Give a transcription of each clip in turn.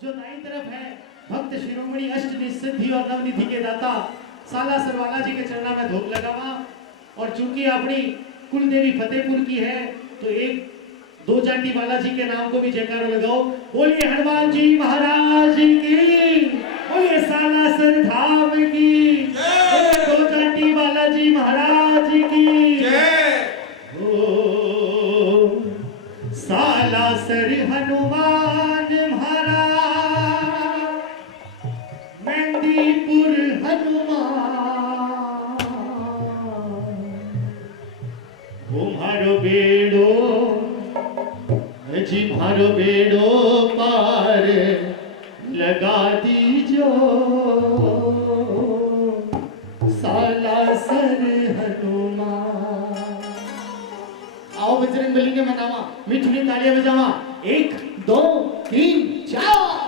जो दाई तरफ है भक्त शिरोमणि अष्ट निसिद्धि और नवनिधि के दाता सालासर बालाजी के चरणों में धूप लगावा। और चूंकि अपनी कुल देवी फतेहपुर की है तो एक दो जाटी बालाजी के नाम को भी जयकारा लगाओ। बोलिए हनुमान जी महाराज की, बोलिए सालासर धाम की, बोलिए दो जाटी बालाजी महाराज की जय। ओ सालासर हनुमान महाराज, मेंदीपुर हनुमान, तुम्हारो बेड़ो जी मारो बेड़ो पार लगा दीजो, सालासर हनुमान। आओ बजरंगबली के मनावा, मिठुनी तालियां बजावा, 1 2 3 4।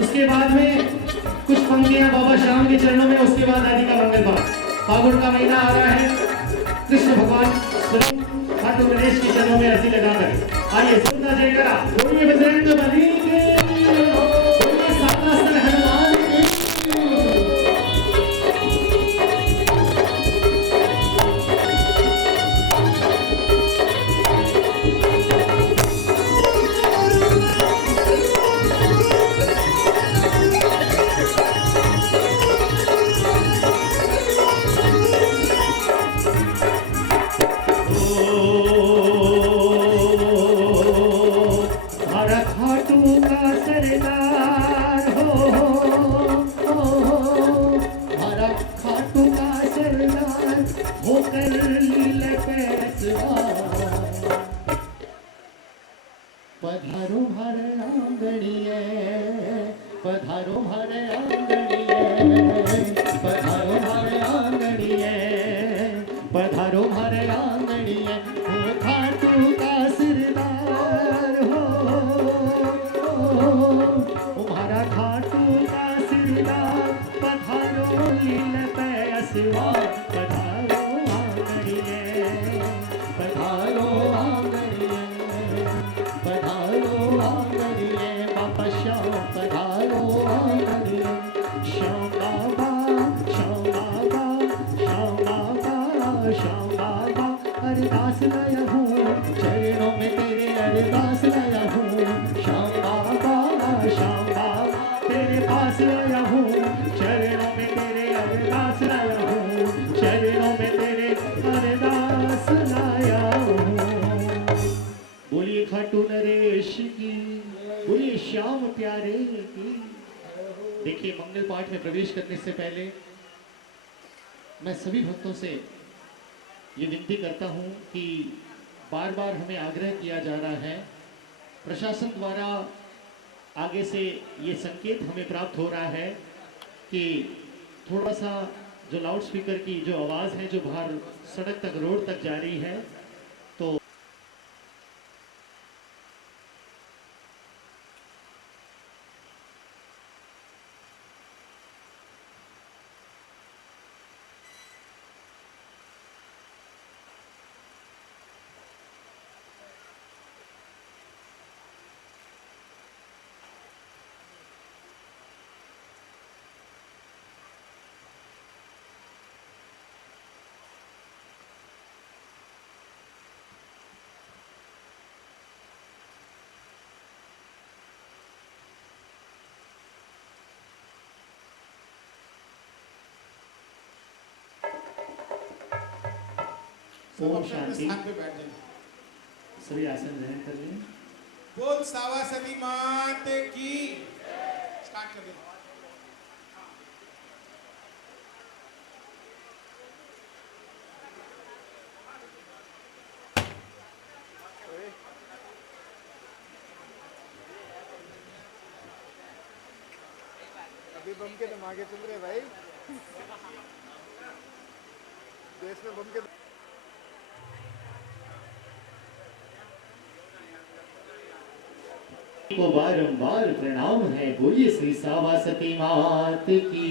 उसके बाद में कुछ पंक्तियां बाबा श्याम के चरणों में, उसके बाद आदि का मंगल पाठ। फागुन का महीना आ रहा है, कृष्ण भगवान स्वयं ठाकुर गणेश के चरणों में अर्जी लगाकर आइए सुनना जयकारा। बोलिए बजरंगबली के, बोलिए सालासर हनुमान के। खाटू सतवा पधारो आंगणिये पधारो आंगणिये पधारो आंगणिये बाबा श्याम पधारो आंगणिये श्याम बाबा श्याम बाबा श्याम बाबा श्याम बाबा अरदास लाया हूँ चरणों में तेरे अरदास लाया हूँ श्याम बाबा तेरे पास आया हूँ चरणों में तेरे अरदास लाया हूँ चरणों में तेरे अरदास लाया हूँ। बोलिए खाटू नरेश की बोलिए श्याम प्यारे की। देखिए मंगल पाठ में प्रवेश करने से पहले मैं सभी भक्तों से ये विनती करता हूँ कि बार बार हमें आग्रह किया जा रहा है प्रशासन द्वारा आगे से ये संकेत हमें प्राप्त हो रहा है कि थोड़ा सा जो लाउड स्पीकर की जो आवाज़ है जो बाहर सड़क तक रोड तक जा रही है तो ओम शांति। पे बैठ जाए सभी आसन ग्रहण कर लें। बोल सावासती मात की। स्टार्ट कर दे। अभी बम के तुम आगे चल रहे भाई देश में बम के को बारंबार प्रणाम है। बोलिए श्री सावासती मात की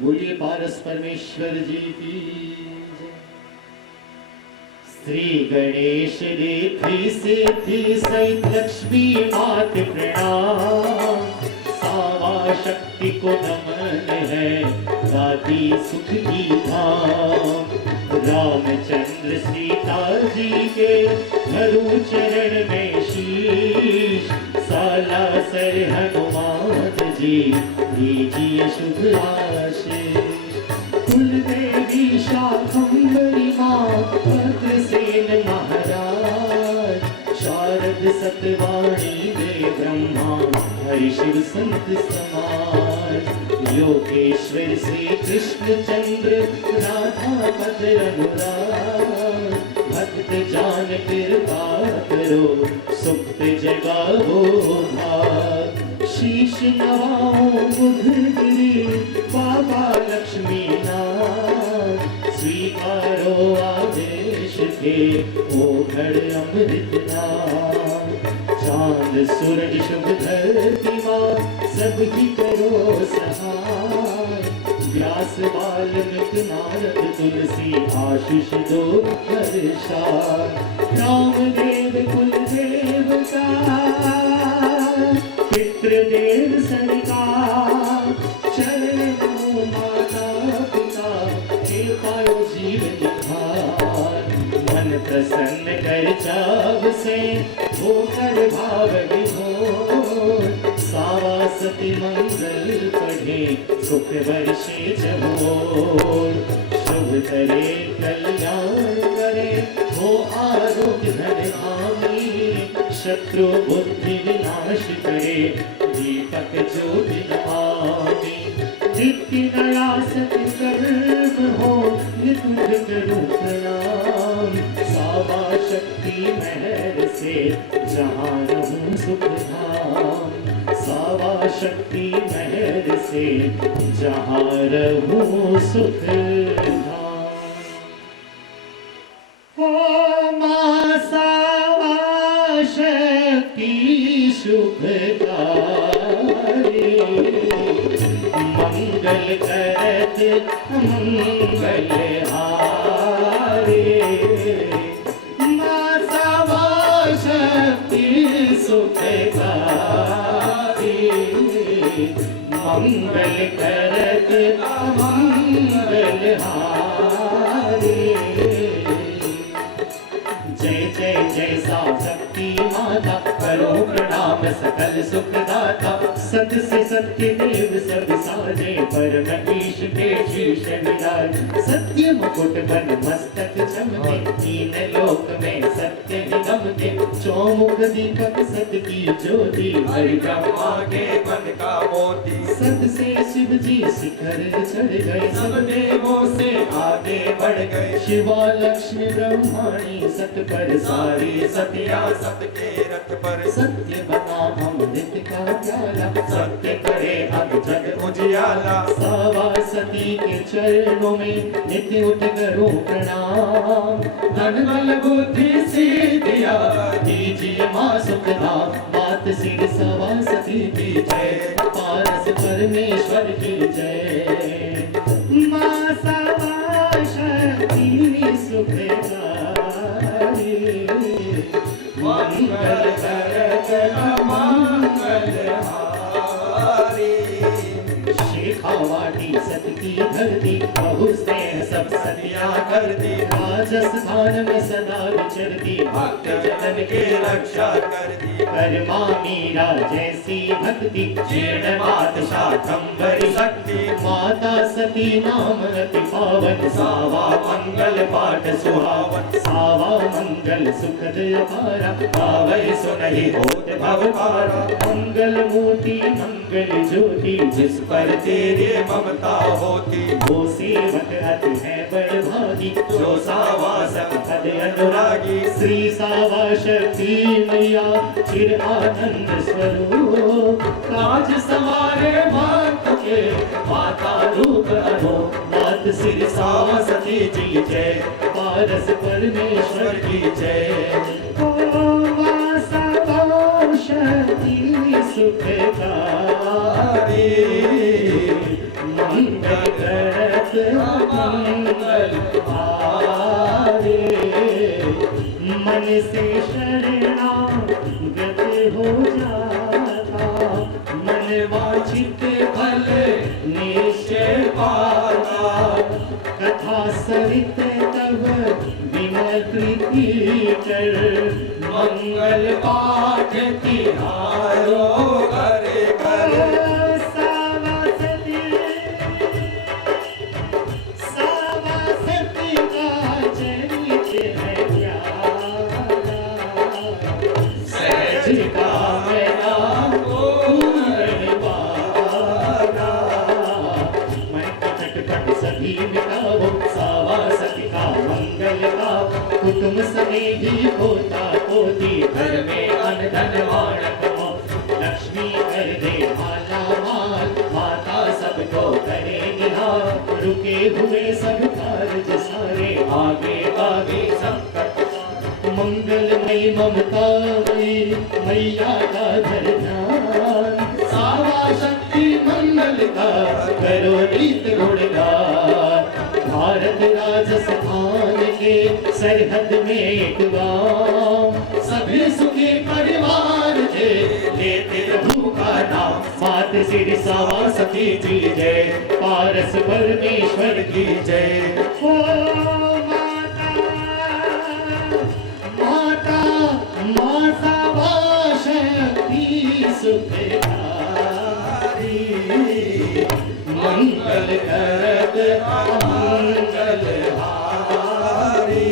बोलिए पारस परमेश्वर जी की जय। श्री गणेश रिद्धि सिद्धि सहित लक्ष्मी मात प्रणाम सावा शक्ति को नमन है दादी सुख की धाम रामचंद्र सीता जी के धरु चरण में शीश सालासर हनुमान जी दीजिए शुभ आशीष कुल देवी शाकंभरी माँ भद्रसेन महाराज शारद सतवाणी दे ब्रह्मा हरि शिव संत समाज योगेश्वर श्री कृष्ण चंद्र राधा पद अनुराग भक्त जान कृपा करो सुप्त जगावो भाग शीश नवाओ बुध गिरी बाबा लक्ष्मी नाथ स्वीकारो आदेश के ओघड़ अमृत नाम चांद सूरज शुभ धरती माँ सबकी करो सहाय व्यास वाल्मीकि नारद तुलसी आशीष दो हर्षा रामदेव कुल देवता पितृदेव सरकार चरण माता पिता हे पायो जीवन धार मन प्रसन्न कर चाव से होकर भाव विभोर सावासती मंगल पढ़े सुख वर्षे जबोर शुभ करे कल्याण करे हो आरोग्य धन धामी शत्रु बुद्धि विनाश करे दीपक ज्योति नमामि नित्य नया सत्कर्म हो नितुझ करूं प्रणाम सावा शक्ति महर से जहाँ रहूं सुख धाम सावा शक्ति महर से जहाँ रहूं सुख धाम ओ माँ सावा शक्ति शुभकारी मंगल मंगल करत मंगल हारे माँ सवा शक्ति सुखकारी मंगल करत मंगल हारे जय जय जय सा शक्ति माता करो प्रणाम सकल सुखदाता सत से सत्य देव सब साजे परम ईश के शीश विराज सत्य मुकुट बन मस्तक चमके तीन लोक में सत्य निगम के चौमुख दीपक सत की ज्योति हरि ब्रह्मा के मन का मोती सत से शिव जी शिखर चढ़ गए सब देवों से आगे बढ़ गए शिवा लक्ष्मी ब्रह्माणी सत पर सारी सतिया सत के रथ पर सत्य बना अमृत का प्याला सत्य करे अब जग उजियाला सवा सती के चरणों में नित्य उठ करो प्रणाम धन बल बुद्धि सिद्धिया दीजिए माँ सुखदा बात सिर सवा सती की जय पारस परमेश्वर की जय माँ सवा शक्ति सुखदारी मंगल करत मंगल हारी शेखावाटी सत की धरती बहु स्नेह सब सतिया करती राजस्थान में सदा विचरती भक्त जन के रक्षा करती कर्मा मीरा जैसी भक्ति जीर्ण मात शाकंभरी शक्ति माता सती नाम अति पावन सावा मंगल पाठ सुहावन सावा मंगल सुखद अपारा पावै सुनहि होत भव पारा मंगल मूर्ति मंगल ज्योति जिस पर तेरे ममता होती वो सेवक अति है बड़भागी जो सावा सपद अनुरागी श्री सावा शक्ति मैया चिर आनंद स्वरूप काज सवारे भक्त के माता रूप अनो मात सिर सावा सती जी जय पारस परमेश्वर की जय ओ माँ सवा शक्ति सुखकारी मंगल करत मंगल हारे मन से शरणागत हो जाता मन वांछित फल निश्चय पाता कथा सरित तब विमल प्रीति कर मंगल पाठ तिहारो करे करे सावा सती का चरित है प्यारा सहज का मेरा पूर्ण पारा मन का चटपट सभी मिटाओ सावा सती का मंगल का कुटुंब समेही होता होती घर में अन्न धन माणक हो लक्ष्मी कर दे माला माल माता सबको करे निहार रुके हुए सब कार्य सारे आगे आगे संकट मंगलमयी ममतामयी मैया का ध्यान सावा शक्ति मंगल का करो रीत गुणगान भारत राजस्थान के सरहद में एक गाँव सभी सुखी परिवार थे लेते प्रभु का नाम मात सिर सावा सती जी जय पारस परमेश्वर की जय ओ माता माता माँ सावा शक्ति सुखकारी मंगल करत मंगल हारी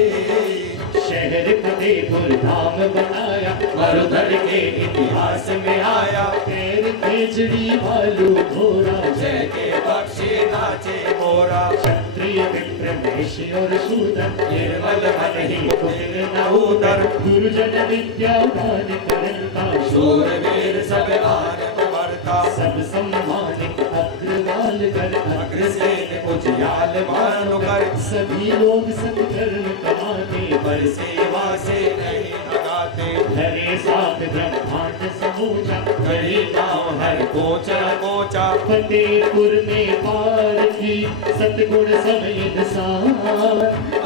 शहर फतेहपुर धाम बनाया मरुधर के इतिहास में आया पैर खेजड़ी भालू घोड़ा जय के बख्शे नाचे मोरा क्षत्रिय विप्र महेशी और शूदर निर्मल मन ही कुटिल न उदर गुरुजन विद्या दान करता शूरवीर सब आन बढ़ता सब सम्मानित अग्रवाल कर अग्रसेन उजियाल मानो कर सभी लोग सत्कर्म कमाते पर सेवा से नहीं लगाते करते धरे साथ ब्रह्मांड समूचा करी पाँव हर कोचा कोचा फतेहपुर में पार की सतगुण समेत सार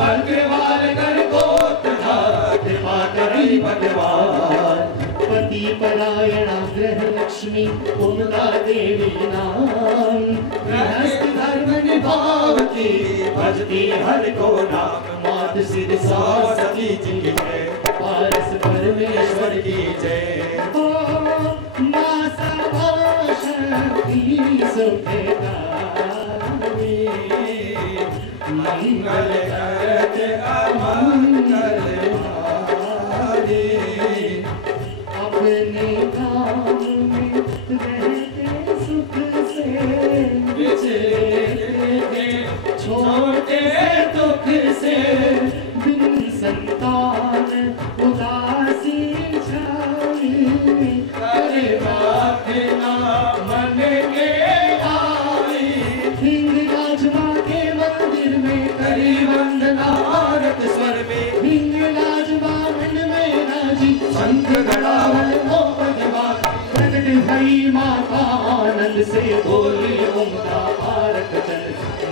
अग्रवाल कर गोत्र कृपा करी भगवान पति परायणा ग्रह लक्ष्मी उमदा देवी नाम गृहस्थ धर्म निभावती भजती हर को नाम मात सिद्ध सरस्वती जी की जय पारस परमेश्वर ईश्वर की जय ओ मासा शक्ति सुखदाई मंगल करत अमंगल हारी अपने गाँव में रहते सुख से बिछड़े छोटे दुख से बिन संतान उदासी छाई करे प्रार्थना मन के आई हिंगलाजमा के मंदिर में करी वंदना भारत स्वर में हिंगलाजमा मन में राजी शंख गड़ावल ओ भगवान प्रकट भई माता आनंद से बोली उमदा भारत चल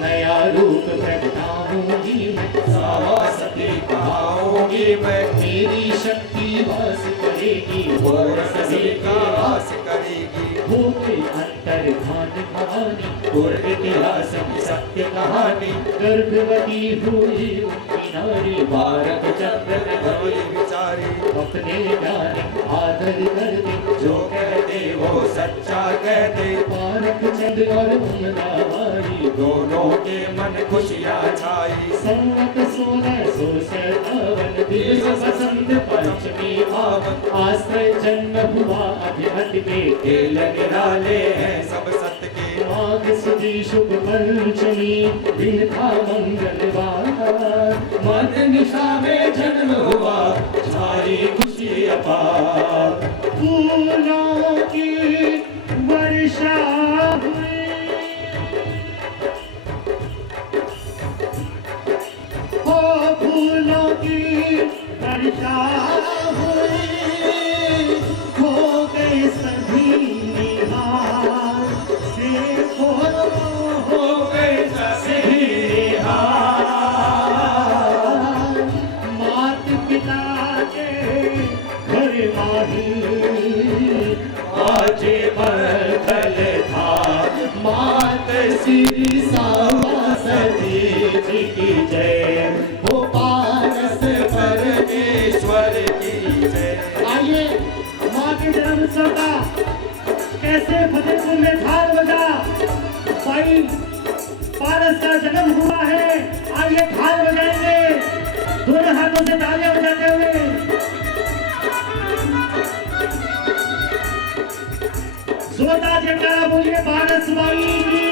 नया रूप प्रगटाऊंगी मैं सरस्वती कहाऊंगी मैं तेरी शक्ति वास करेगी और सभी का वास करेगी हो गई अंतर्धान भवानी और इतिहास की सत्य कहानी गर्भवती हुई उनकी नारी भारत चक्र में भरोली विचारी अपने ज्ञान आदर कर दे जो कहते वो सच्चा कहते पारक चंद और उमदावारी दोनों के मन खुशियाँ छाई संवत 1657 दिवस बसंत पंचमी पावन आश्रय जन्म हुआ अभिमत के खेल निराले हैं सब सत्य के माघ सुदी शुभ पंचमी दिन था मंगलवार मन निशा में जन्म हुआ छाई खुशी अपार फूलों की वर्षा हुई हो फूलों की वर्षा हुई हो गए सभी निहार देखो हो गए सभी हार मात पिता के घर माही आजे बदल था मात श्री सरस्वती जी की जय हो पारस परमेश्वर की जय आइए माँ के जन्म उत्सव का कैसे फतेहपुर में थाल बजा भाई पारस का जन्म हुआ है आइए थाल बजाएंगे दोनों हाथों से तालियां बजाते हुए जोरदार जयकारा बोलिए पारस माई की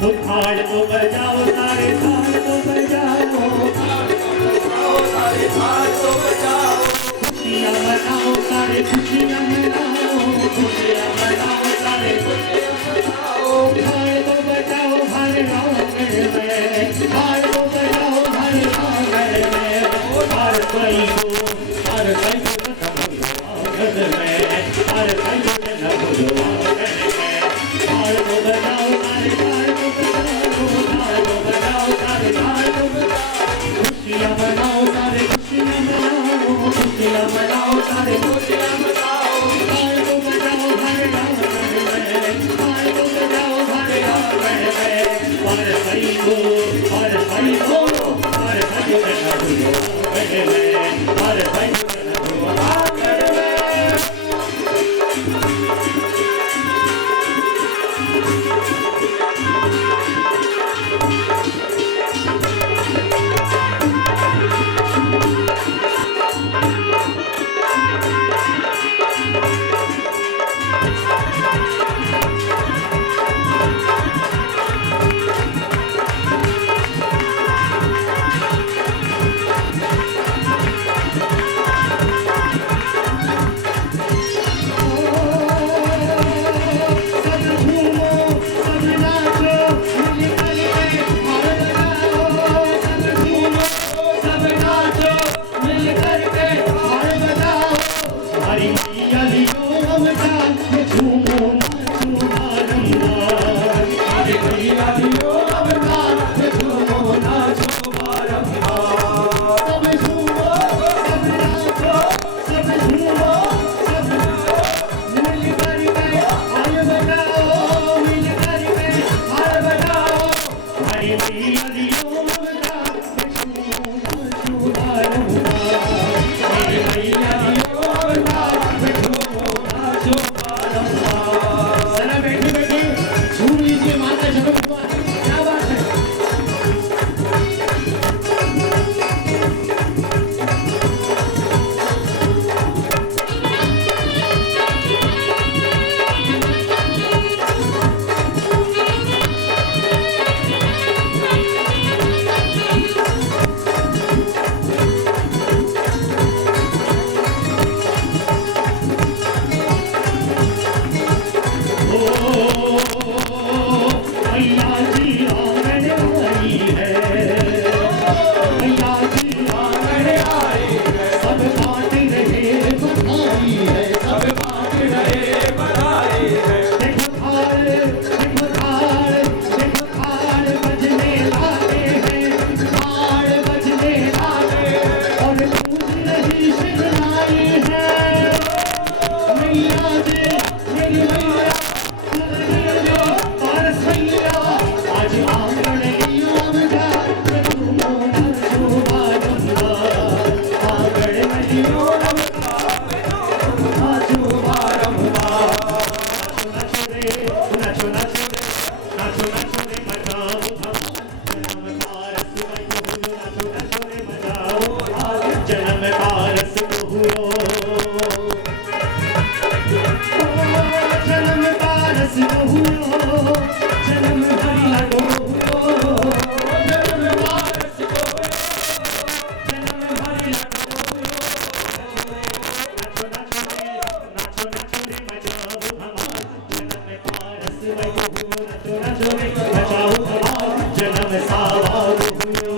तो थाल को बजाओ सारे थाल को बजाओ सारे हाथ तो बचाओ खुशियाँ मनाओ सारे खुशियाँ मनाओ खुशियाँ मनाओ सारे खुशियाँ मनाओ भाई को बचाओ हर गाँव में भाई को बचाओ हर गाँव में हर भाई को हर भाई को आंगन में हर भाई को जन्म हुआ आंगन में भाई को बचाओ सारे भाई को बचाओ भाई को बचाओ जन्म सावा हुयो।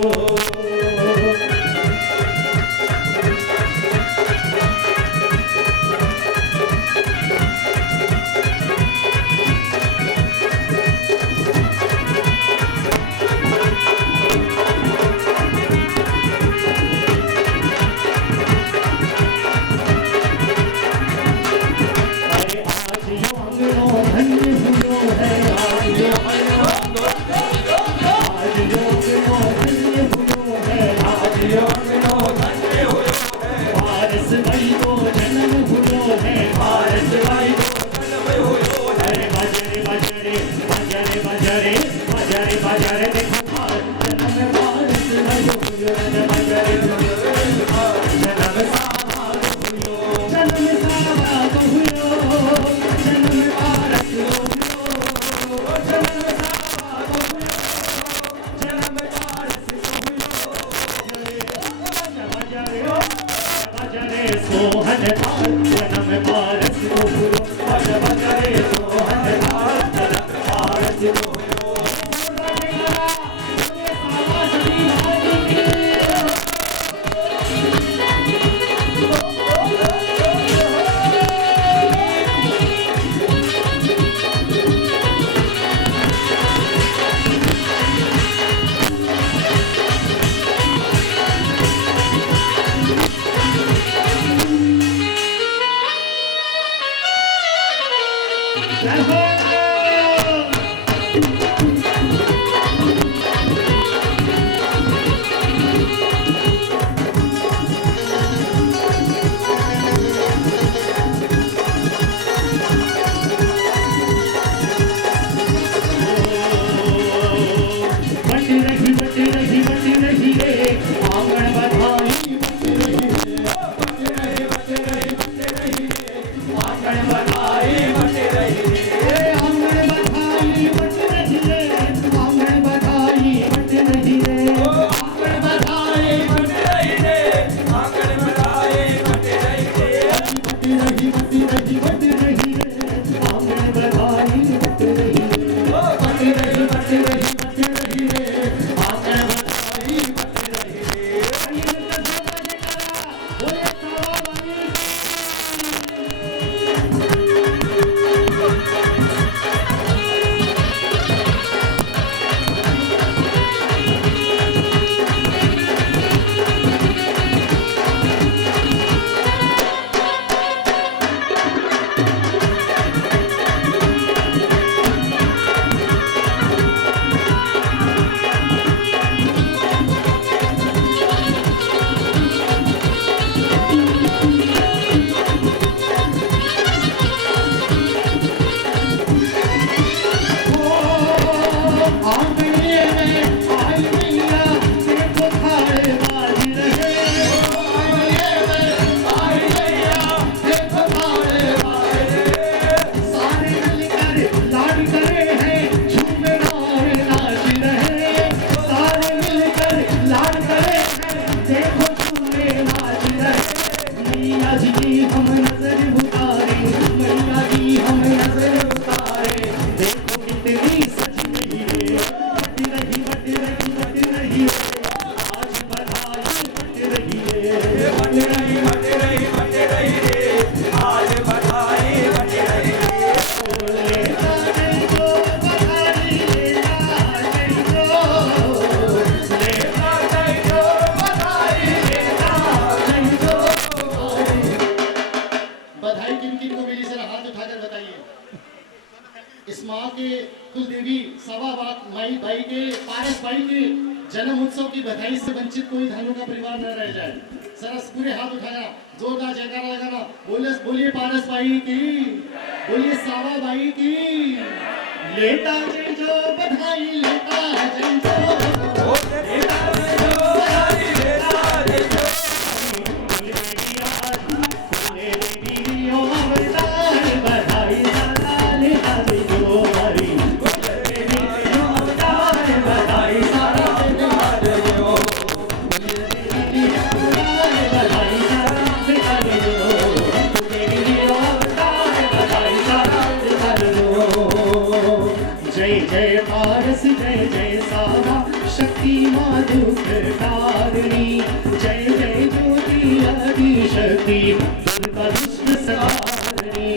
इस माँ के कुलदेवी सवा माई बाई के पारस बाई के जन्म उत्सव की बधाई से वंचित कोई धानु का परिवार न रह जाए। सरस पूरे हाथ उठाना, जोरदार जयकारा लगाना, बोलिए पारस बाई की, बोलिए सावा बाई की। लेता जय जो बधाई, लेता जय जो, लेता जय जो बधाई, लेता जय जो। जय जय पारस जय दुख तारिणी, जय जय ज्योति आदि शक्ति दुर्गा दुष्ट संहारिणी,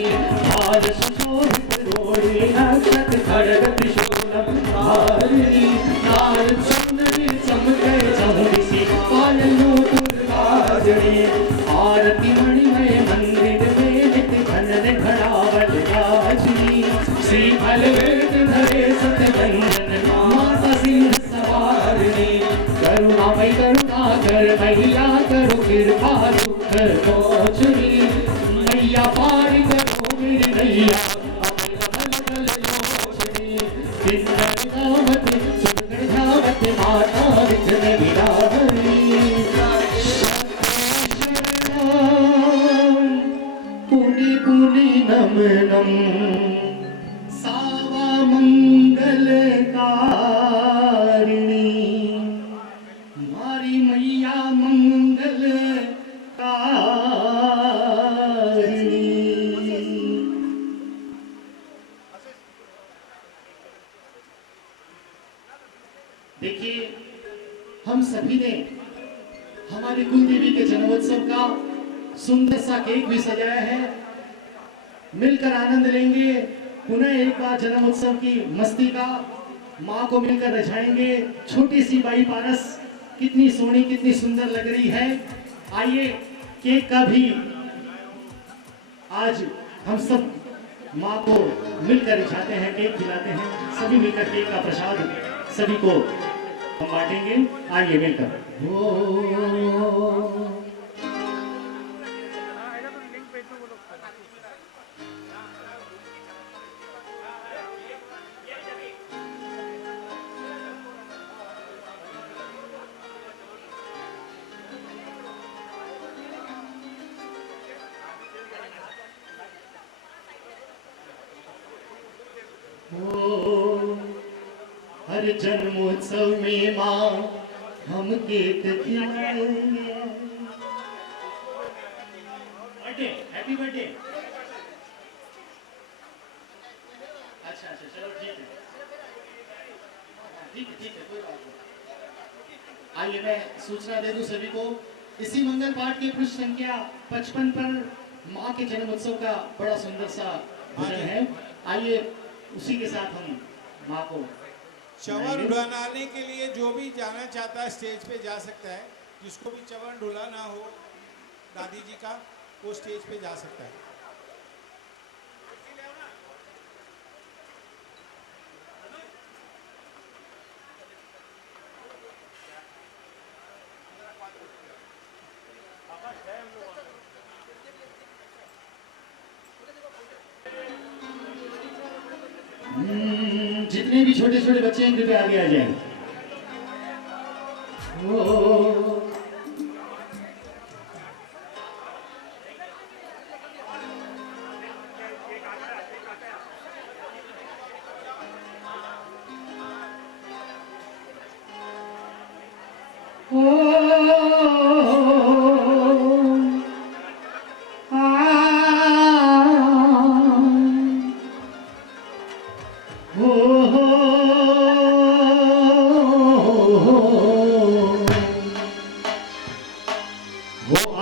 भार सुशोभित रोहि नक्षत्र खड्ग त्रिशूलम धारिणी, नारद सौंदर्य चमके चौदिसी पालनो दुर्गाजनी, आरती मणिमय मंदिर में नित्य घन घड़ावत गाजनी, श्री फल वेद धरे सतबंधन माता सिंह सवारिणी, करुणामय करुणा कर मैया करो कृपा दुख मोचनी, मैया पार करो मेरी नैया अमल कमल लोचनी, बिंदर धावत सुंदर धावत माता विघ्न विराहरी, पुनि पुनि नमनम सावा मंगल कारिणी, मारी मैया मंगल कारिणी। देखिए, हम सभी ने हमारी कुल देवी के जन्मोत्सव का सुंदर सा केक भी सजाया है। मिलकर आनंद लेंगे, पुनः एक बार जन्मोत्सव की मस्ती का, माँ को मिलकर रचाएंगे। छोटी सी बाई पारस कितनी सोहनी कितनी सुंदर लग रही है। आइए केक का भी आज हम सब माँ को मिलकर रिझाते हैं, केक खिलाते हैं। सभी मिलकर केक का प्रसाद सभी को हम बांटेंगे। आइए मिलकर हर जन्मोत्सव में माँ हम केक खिलाएंगे। Birthday, happy birthday. अच्छा अच्छा, चलो ठीक है, ठीक है, कोई बात नहीं। आइए मैं सूचना दे दूं सभी को, इसी मंगल पाठ के पृष्ठ संख्या 55 पर माँ के जन्मोत्सव का बड़ा सुंदर सा भजन है। आइए उसी के साथ हम माँ को चवन ढुलाने के लिए जो भी जाना चाहता है स्टेज पे जा सकता है। जिसको भी चवन ढुलाना हो दादी जी का, वो स्टेज पे जा सकता है। जितने भी छोटे छोटे बच्चे हैं कृपया आगे आ जाएं।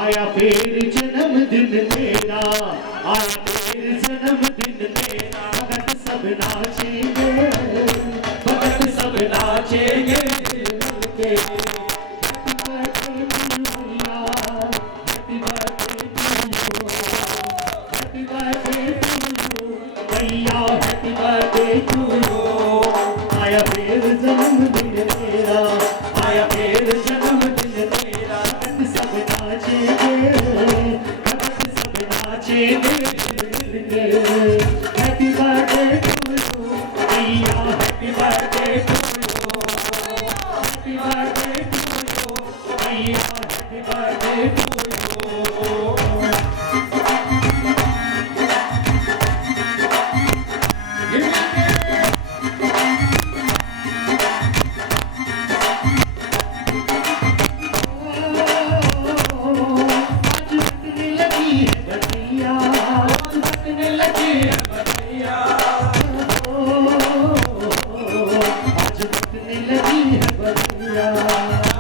आया फिर जन्मदिन तेरा, आया फिर जन्मदिन तेरा, भगत सब नाचेंगे, भगत सब नाचेंगे मिलके। Happy birthday to you, happy birthday to you, भैया हैप्पी बर्थडे टू यू। आया फिर जन्मदिन तेरा, आया फिर जन्मदिन तेरा, भगत सब नाचेंगे, भगत सब नाचेंगे मिलके। हैप्पी बर्थडे टू यू, भैया happy birthday to you, happy birthday to you, भैया हैप्पी बर्थडे टू यू। आज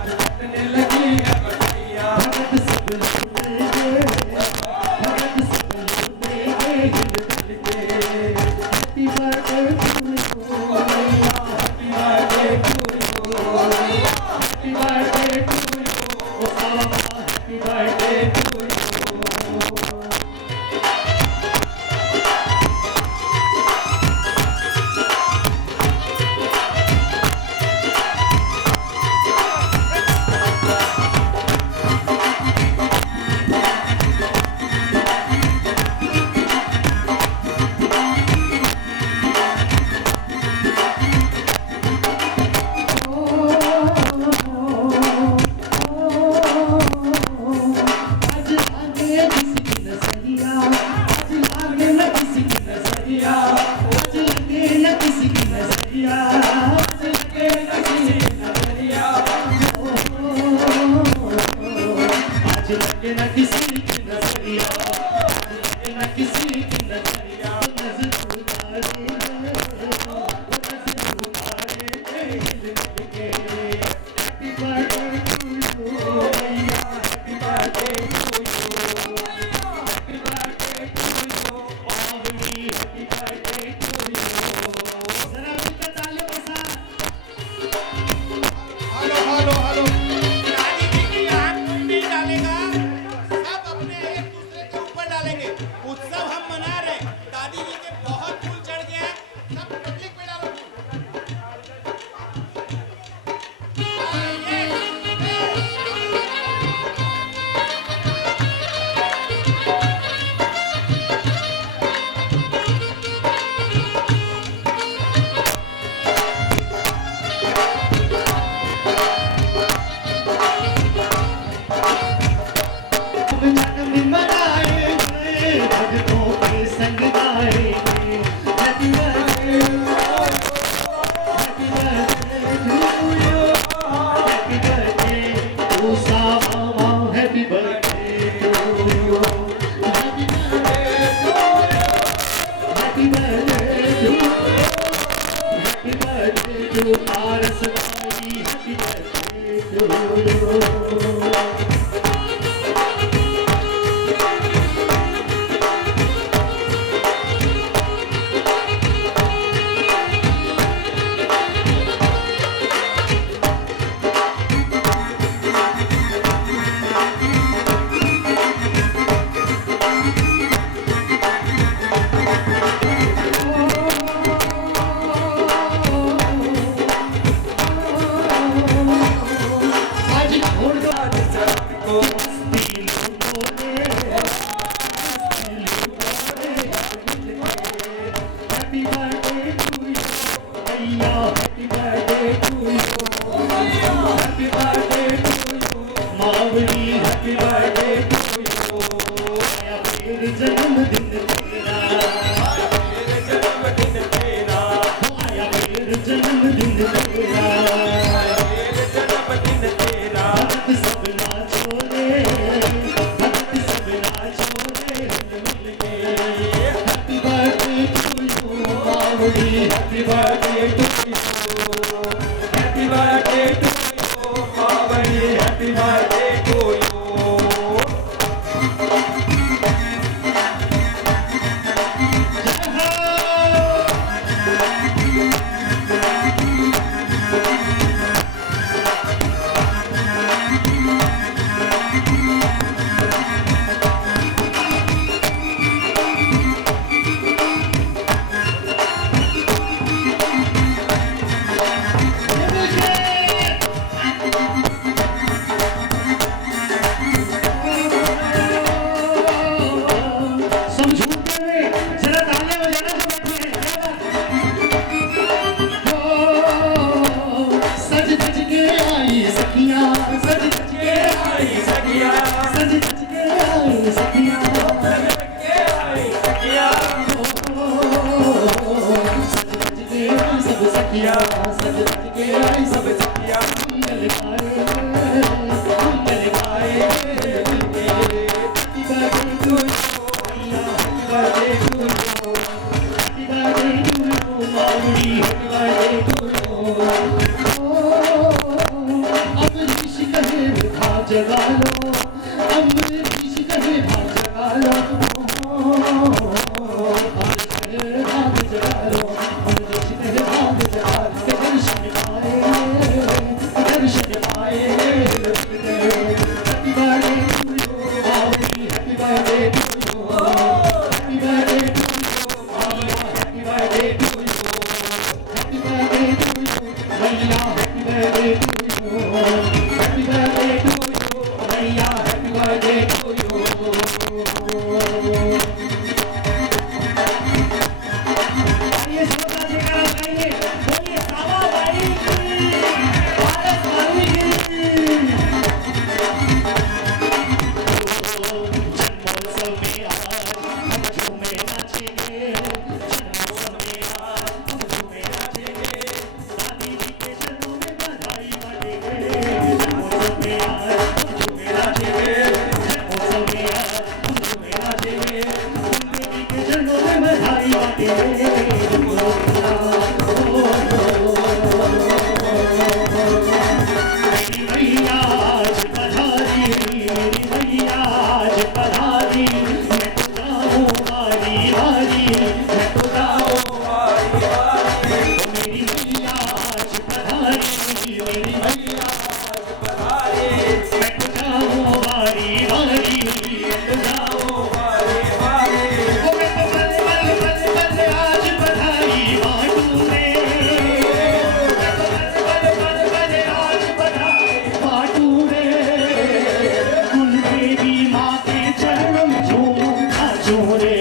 जगा लो अमृत Happy birthday to you, भैया happy birthday to you. ये सबका जयकारा लगाएंगे, बोलिए सावा बाई की, भारत माई की। जन्मोत्सव में आज हम झूमे नाचेंगे, जन्मोत्सव में आज हम झूमे नाचेंगे, दादी जी के चरणों में बधाई बांटेंगे। जन्मोत्सव में आज हम झूमे नाचेंगे, जन्मोत्सव में आज हम झूमे नाचेंगे, देवी के चरणों में बधाई बांटेंगे। मेरी मैया आज पधारी, मेरी मैया आज पधारी, मैं तो जाऊं वारी वारी, मैं तो जाऊं वारी वारी। मेरी मैया आज पधारी, मेरी मैया आज पधारी, मैं तो जाऊं वारी वारी, मैं तो जाऊं वारी वारी। ओ मैं तो बल बल बल बल आज बधाई बांटूं रे, मैं तो बल बल बल आज बधाई बांटूं रे। कुल देवी माँ के चरणों में झूमूं नाचूं रे,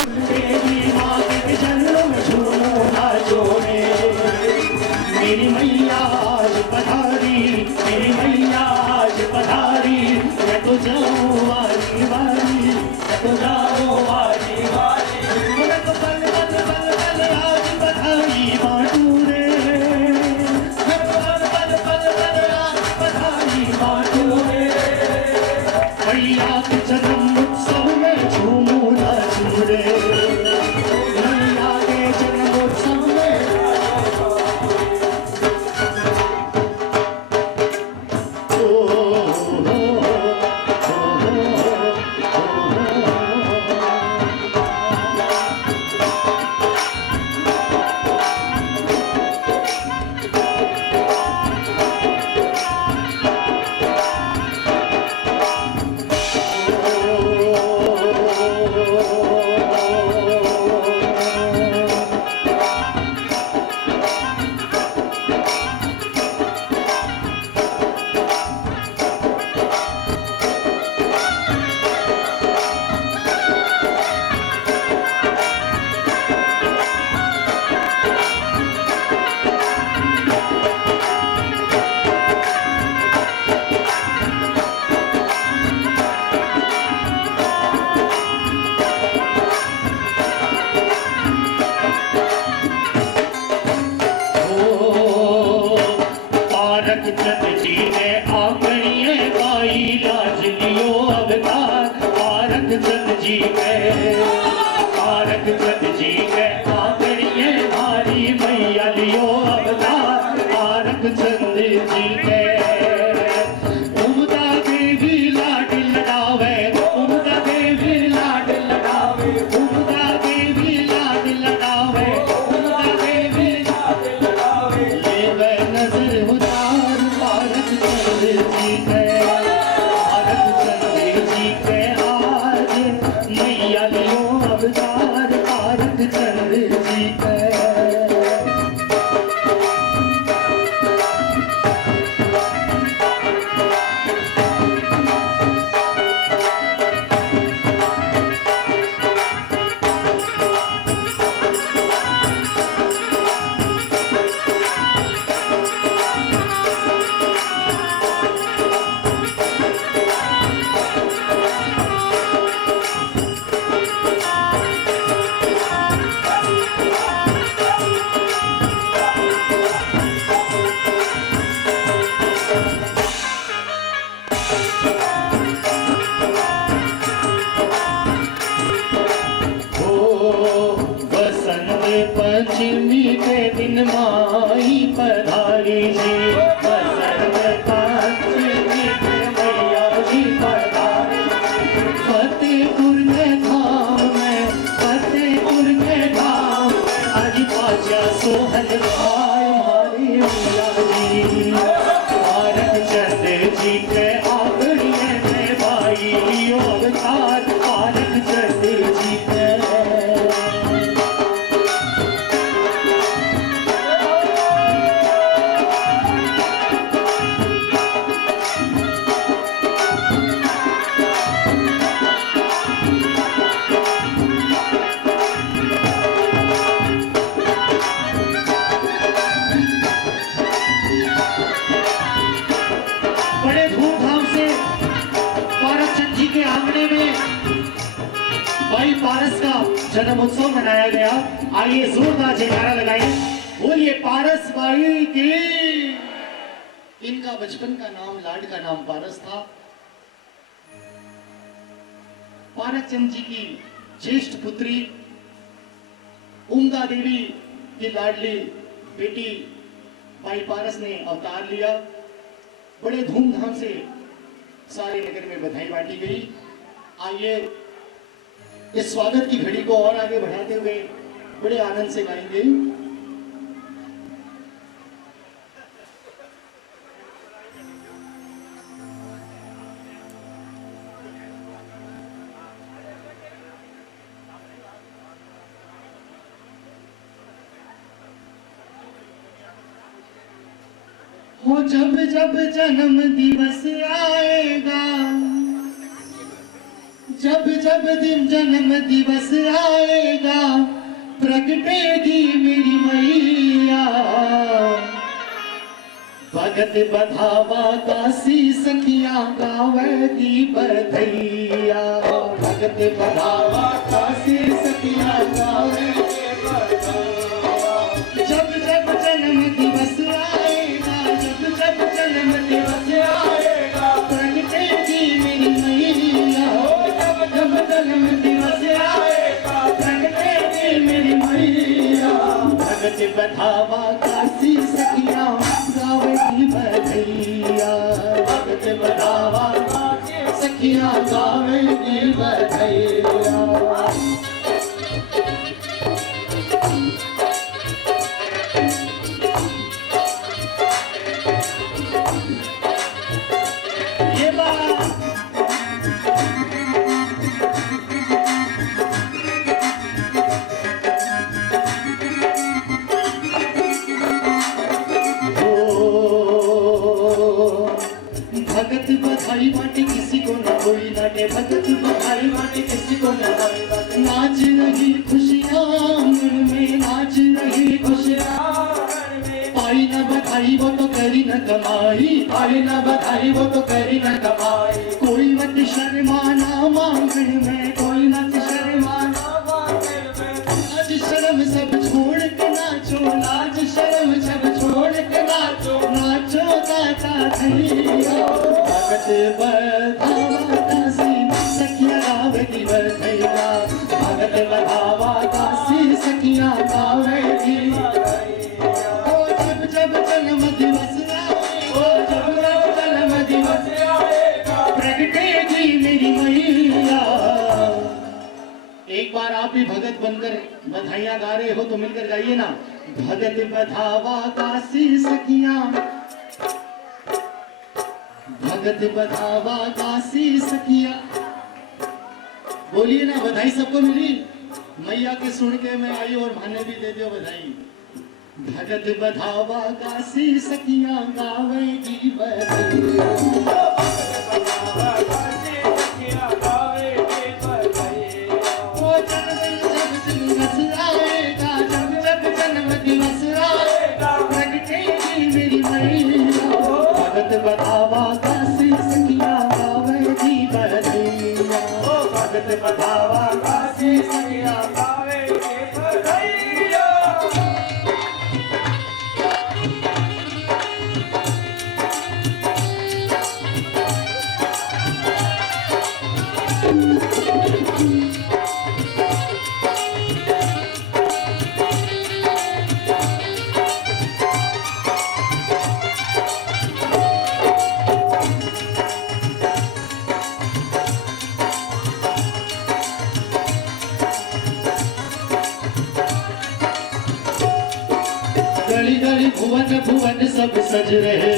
कुल देवी माँ के चरणों में झूमूं नाचूं रे। मेरी मैया आज पधारी, मेरी मैया आज पधारी, मैं तो जाऊं वारी वारी, मैं तो जाऊं वारी वारी। मैं तो बल बल बल बल आज बधाई बांटूं रे, मैं तो बल बल बल बल आज बधाई बांटूं रे। मैया के जन्म उत्सव में झूमूं नाचूं रे, मैया के जन्म उत्सव में पारक चंद जी ने आंगणिये गाई, लाज लियो अवतार। पारक चंद जी के, पारक चंद जी के आंगणिये भारी, मैया लियो अवतार। पारक चंद जी के उमदा देवी लाड लगावे, उमदा देवी लाड लगावे, उमदा देवी लाड लगावे, उमदा देवी लाड लगावे। लेवे नजर उतार पारक चंद जी के, पारक चंद जी के आज मैया लियो अवतार। पारक चंद जी के पंचमी के दिन माई पधारी जी, बसंत पंचमी के मैया जी पधारी। फतेहपुर में धाम में, फतेहपुर में धाम, आज पाचा सोहन भाई हमारी मैया जी। पारक चंद जी के आंगणिये में भाई लियो अवतार। पारक चंद जी के जन्म उत्सव मनाया गया। आइए जोरदार जयकारा लगाएं, बोलिए पारस बाई की। इनका बचपन का नाम, लाड का नाम पारस था। पारस चंद जी की ज्येष्ठ पुत्री उमदा देवी की लाडली बेटी भाई पारस ने अवतार लिया। बड़े धूमधाम से सारे नगर में बधाई बांटी गई। आइए इस स्वागत की घड़ी को और आगे बढ़ाते हुए बड़े आनंद से गाएंगे। हो जब जब जन्म दिवस आएगा, जब जब दिन जन्म दिवस आएगा, प्रगटेगी मेरी मैया। भगत बधावा काशी सखियां गावेगी बधैया। भगत बधावा काशी सखियां गावेगी बधैया। जब जब जन्म दिवस आएगा, जब जब जन्म दिवस आएगा, प्रगटेगी मेरी मैया। जब जब जन्म दिवस आएगा, प्रगटेगी मेरी मैया। भगत बधावा काशी सखियां गावेगी बधैया। भगत बधावा काशी सखियां गावेगी बधैया। भगत बधाई बाटे किसी को न कोई नाटे। भगत बधाई बाटे किसी को न कोई नाटे। नाच रही खुशियां आंगन में, नाच रही खुशियां आंगन में। पाई न बधाई वो तो करी न कमाई, पाई न बधाई वो तो करी न कमाई। कोई मत शर्माना मांगन में, कोई मत शर्माना मांगन में। लाज शर्म सब छोड़ के नाचो, लाज शर्म सब छोड़ के नाचो। नाचो गाता थैया। भगत बधावा काशी सखियां गावेगी बधैया। भगत बधावा काशी सखियां गावेगी बधैया। ओ जब जब जन्म दिवस आएगा, ओ जब जब जन्म दिवस आएगा, प्रगटेगी मेरी मैया। एक बार आप भी भगत बनकर बधाइयां गा रहे हो तो मिलकर गाइए ना। भगत बधावा काशी सखियां, भगत बधावा काशी सखिया। बोलिए ना, बधाई सबको मिली। मैया के सुन के मैं आई और भाने भी दे दियो बधाई। भगत बधावा काशी सखिया गावेगी बधैया। ओ जब जब दिवस आएगा, जब जब जन्म दिवस आएगा, प्रगटेगी मेरी मैया। भगत बधावा काशी सखियां गावेगी बधैया। भगत बधावा काशी सखियां गावेगी बधैया। गली गली भुवन भुवन सब सज रहे।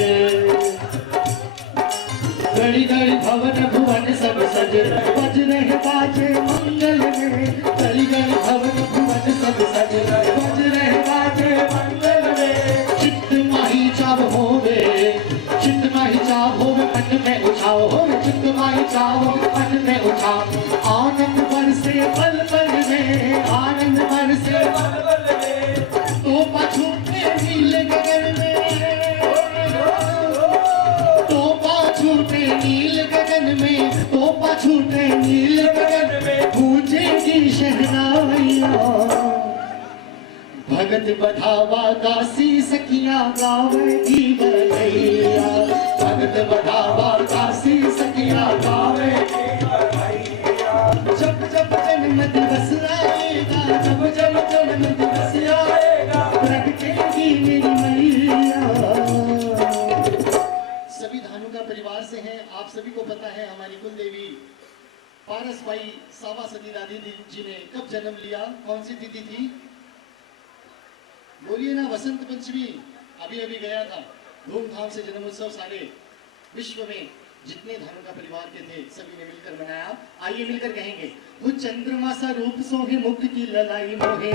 गली गली भवन भुवन सब सज रहे। बज रहे बाजे मंगल में। गली गली भवन भुवन सब सज रहे। बज रहे बाजे मंगल में। चित्त माही चाव होवे, चित्त माही चाव होवे, मन में उछाव होवे। चित्त माही चाव मन में उछाव। आनंद बरसे पल पल में, आनंद बरसे पल पल में। तो पाछू नील गगन में, तो पाछूटे नील गगन में, तो पाछूटे नील गगन में। गूंजेगी शहनाइयाँ, जन्मत बढ़ावा काशी सखिया गावे की बधैया भगत बढ़ावा काशी सखिया गावे जब जब जन्म दिवस आएगा जब जब जन्म दिवस आएगा प्रगटेगी मेरी मैया। सभी धानुका परिवार से हैं, आप सभी को पता है हमारी कुल देवी पारसबाई सावा सती दादी जी ने कब जन्म लिया, कौन सी तिथि थी? बोलिए ना, वसंत पंचमी अभी अभी गया था। धूमधाम से जन्म उत्सव सारे विश्व में जितने धानुका परिवार के थे सभी ने मिलकर मनाया। आइए मिलकर कहेंगे, वो चंद्रमा सा रूप सोहे मुख की ललाई मोहे,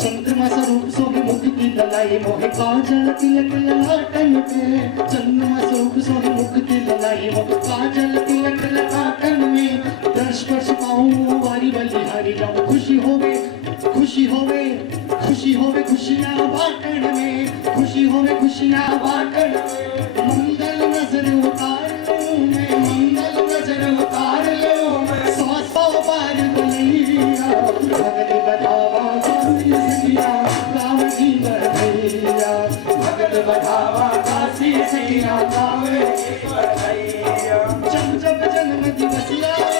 चंद्रमा सा रूप सोहे मुख की ललाई मोहे, काजल तिलक ललाटन पे, चंद्रमा सा रूप सोहे मुख की ललाई मोहे, काजल तिलक ललाटन में, दर्श स्पर्श पाऊं वारी बलिहारी जाऊं, खुशी होवे खुशी होवे खुशी होवे खुशियां बाटन में, खुशी होवे खुशियां बाटन में, मंगल नजर उतार लूं मैं, मंगल नजर उतार लूं मैं, 100 बार बोलिया भगत बढ़ावा काशी सखिया गावे की बधैया, भगत बढ़ावा काशी सखिया गावे की बधैया। जब जब जन्म दिवस आए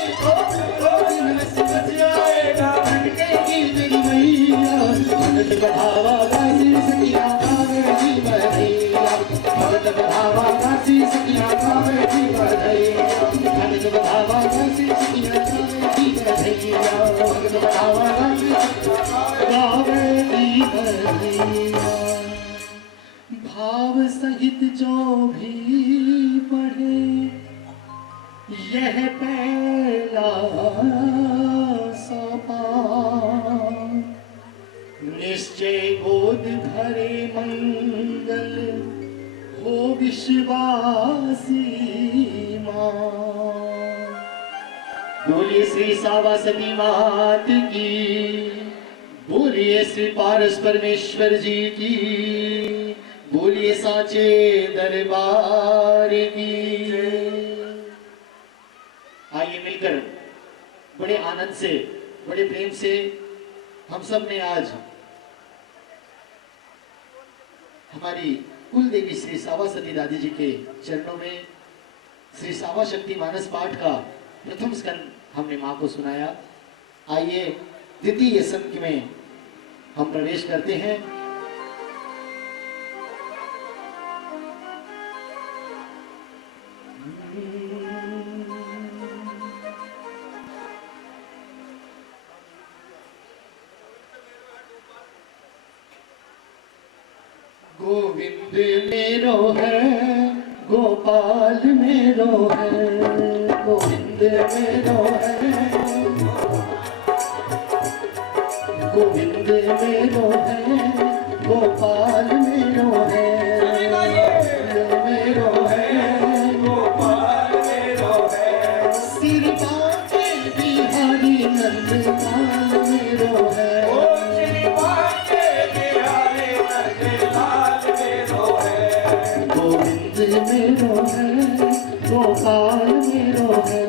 जन्म दिवस आएगा भगतेगी मेरी मैया, भगत बढ़ावा काशी सखिया गावे की बधैया, भगत बढ़ावा काशी सखिया गावे की बधैया, भगत बढ़ावा काशी सखिया गावे की बधैया, भगत बढ़ावा काशी गावे की बधैया। भाव सहित जो भी पढ़े यह पहला सोपान, निश्चय गोद भरे मंगल हो विश्वासी मां। बोलिए श्री सावा सती मात की, बोलिए श्री पारस परमेश्वर जी की, बोलिए साचे दरबार की। आइए मिलकर बड़े आनंद से बड़े प्रेम से हम सब ने आज हमारी कुल देवी श्री सावा सती दादी जी के चरणों में श्री सावा शक्ति मानस पाठ का प्रथम स्कंद हमने मां को सुनाया। आइए द्वितीय स्कंद में हम प्रवेश करते हैं। गोविंद मेरो है गोपाल मेरो है, गोविंद मेरो है गोविंद मेरो है, गोपाल मेरो है, मेरो है गोपाल मेरो है, सिर बाटे बिहारी नंदलाल मेरो है, मेरो है गोपाल मेरो है,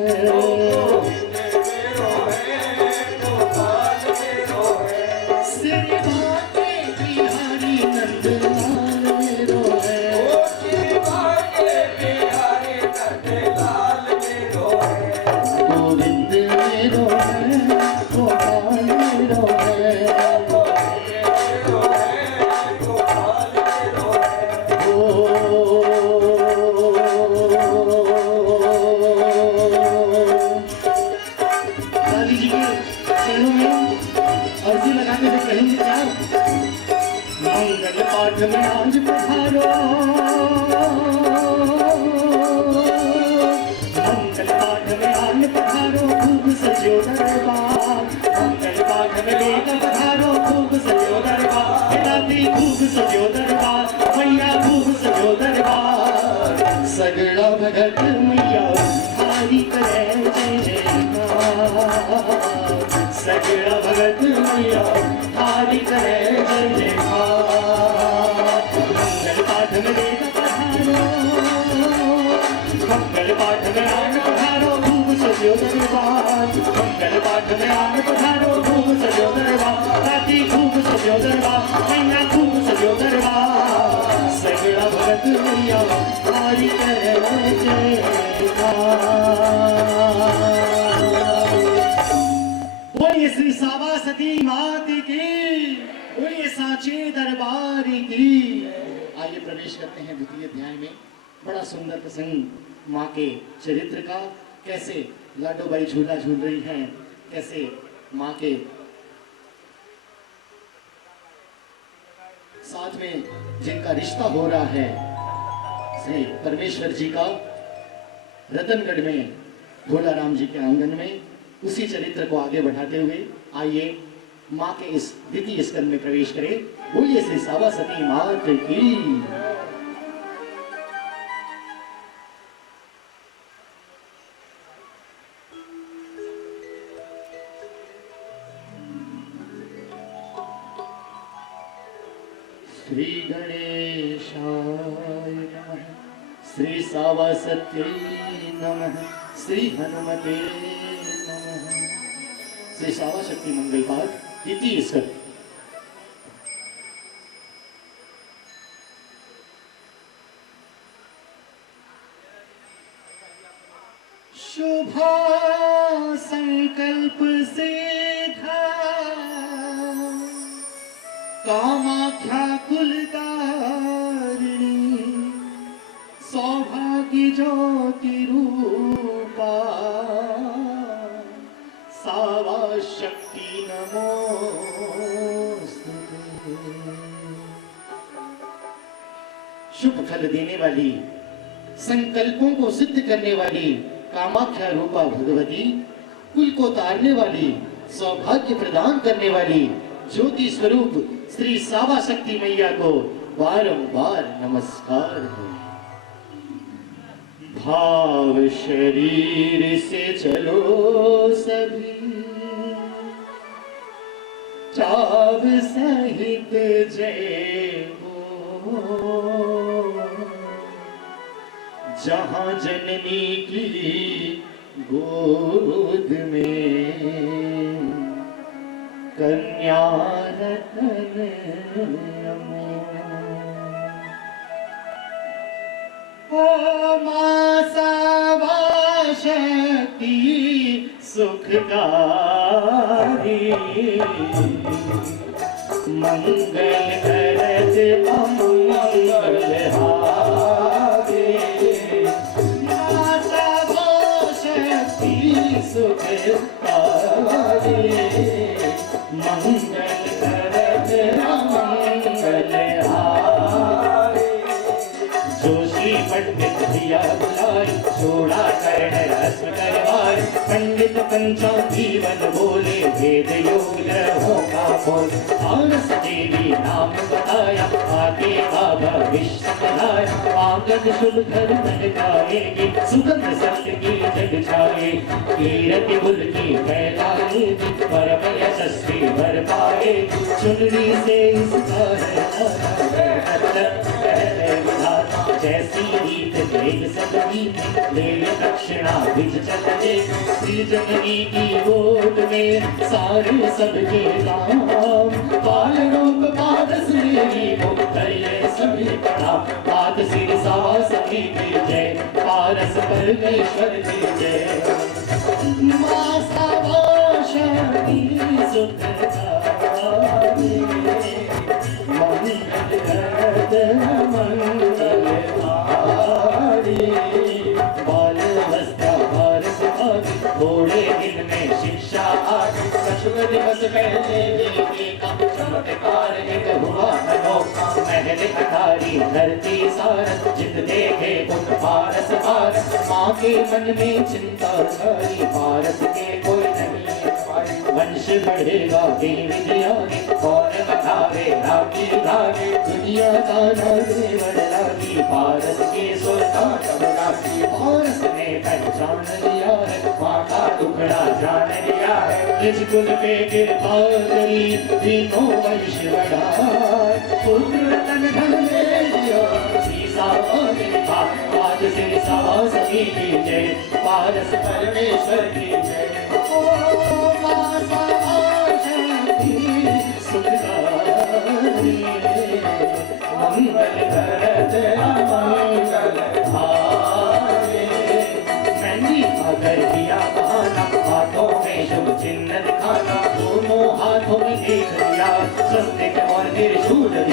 गोपाल मेरो है, सिर बाटे बिहारी नंदलाल मेरो है, बिहारी नंदलाल मेरो है, गोविंद मेरो है गोपाल मेरो है, मंगल पाठ में आज पधारो, मंगल पाठ में आज पधारो, खूब सजो दरबार, मंगल पाठ में लेकर पधारो, खूब सजो दरबार, दादी खूब सजो दरबार, मैया खूब सजो दरबार, सगड़ा भगत मैया हारी करे जय जयकार, सगड़ा भगत मैया हारी करे जय जयकार, मंगल पाठ में लेकर पधारो, मंगल पाठ में आन पधारो, खूब सजो दरबार, मंगल पाठ में आन पधारो, खूब सजो दरबार, जगत मैया हमारी करो जयकार। बोलिए श्री सावा सती मात की, बोलिए सांचे दरबार की। आइए प्रवेश करते हैं द्वितीय अध्याय में। बड़ा सुंदर प्रसंग माँ के चरित्र का, कैसे लाडो बाई झूला झूल रही हैं, कैसे माँ के साथ में जिनका रिश्ता हो रहा है श्री परमेश्वर जी का रतनगढ़ में भोला राम जी के आंगन में, उसी चरित्र को आगे बढ़ाते हुए आइए माँ के इस द्वितीय स्कंद में प्रवेश करें। बोलिए श्री सावा सती मात की। श्री गणेशाय नमः, श्री सावासत्यै नमः, श्री हनुमते नमः। श्री सावाशक्ति मंगल पाठ द्वितीय स्कंद। शुभा संकल्प से था कामाख्या कुलतारिणी, सौभाग्य ज्योति रूपा सावा शक्ति नमोस्तुते। शुभ फल देने वाली, संकल्पों को सिद्ध करने वाली कामाख्या रूपा भगवती, कुल को तारने वाली, सौभाग्य प्रदान करने वाली ज्योति स्वरूप श्री सावा शक्ति मैया को बारंबार नमस्कार है। भाव शरीर से चलो सभी, चाव सहित जय हो, जहां जननी की गोद में कन्या रतन नमो। ओ मां सावा शक्ति सुखकारी, मंगल करत अमंगल हारे। मां सावा शक्ति सुखकारी, मंगल करत अमंगल हारे। जोशी पंडित धिया बुलाए, जोड़ा कर्ण रस्म करवाए, पंडित पंचाजीवन बोले, वेद योग ग्रहों का बोल। आनस देवी नाम बताया, आगे का भविष्य बताया, आंगन शुभ घर मन गाएगी, सुगंध संत की जग छाए। कीरति कुल की फैलाएगी, परम यशस्वी भर पाए। चुनरी से इसका जैसी रीत देख सबकी, ले दक्षिणा बिज चले। श्री जननी की गोद में सारे सबके काम, बाल रूप पारस मेरी को करे सभी पड़ा। पात श्री सावा सती की जय, पारस परमेश्वर की जय। मां सावा शक्ति सुखकारी, मंगल करत मंगल हारी। बाल अवस्था पारस आदि, थोड़े दिन में शिक्षा आदि। कछुआ दिवस पहले चमत्कार एक हुआ अनोखा। महल अटारी धरती सारस, जित देखे उन पारस पारस। माँ के मन में चिंता सारी, पारस के कोई नहीं वंश बढ़ेगा देवी दियागी। कौन बतावे राखी धागे, दुनिया का नारे बदलागी। पारस के सुल्तान बदलागी, पारस ने पहचान लिया है, माँ का टुकड़ा जान लिया है। इस कुल पे कृपा करी, तीनों वंश बढ़ाए। पुत्र रतन धन दे दिया, श्री सावा कृपा। आज श्री सावा सती की जय, पारस परमेश्वर की जय। मां सावा शक्ति सुखकारी, मंगल करत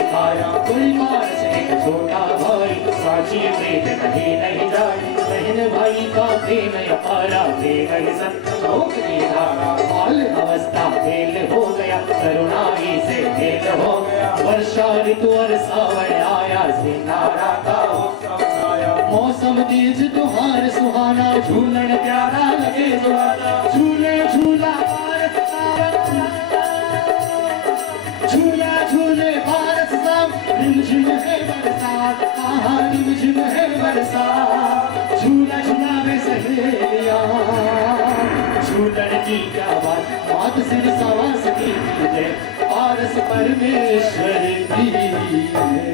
दिखाया कोई पास एक छोटा भाई साची प्रेम कहीं नहीं जाए बहन भाई का प्रेम अपारा प्रेम ही संतोष की धारा बाल अवस्था खेल हो गया करुणाई से खेल हो गया वर्षा ऋतु और सावन आया सिंगारा का उत्सव आया मौसम तीज त्योहार सुहाना झूलन प्यारा लगे सुहाना झूले झूला भारत सावन झूला झूले भारत साम रिमझिम है बरसात आहा रिमझिम है बरसात झूला झूलावे सहेलियां झूलन की क्या बात मात सिर सवा सकी जय पारस परमेश्वर की है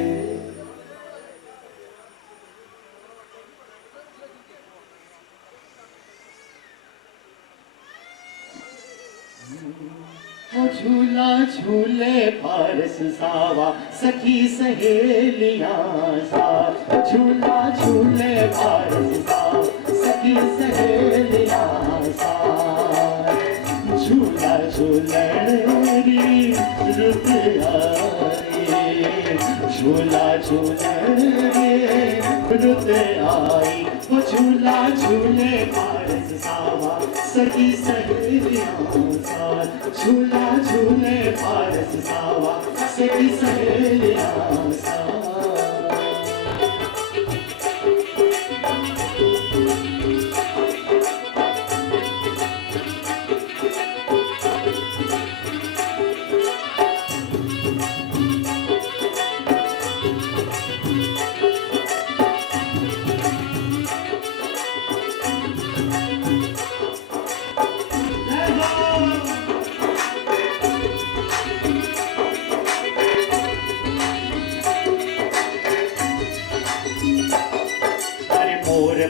झूला झूले पारस सावा सखी सहेलियां साथ झूला झूले पारस सावा सखी सहेलियां साथ झूला झूलरी रुत आई झूला झूलरी रुत आई वो झूला झूले पारस सावा सखी सहेलियां साथ झूला झूले पारस सावा सखी सहेलियां साथ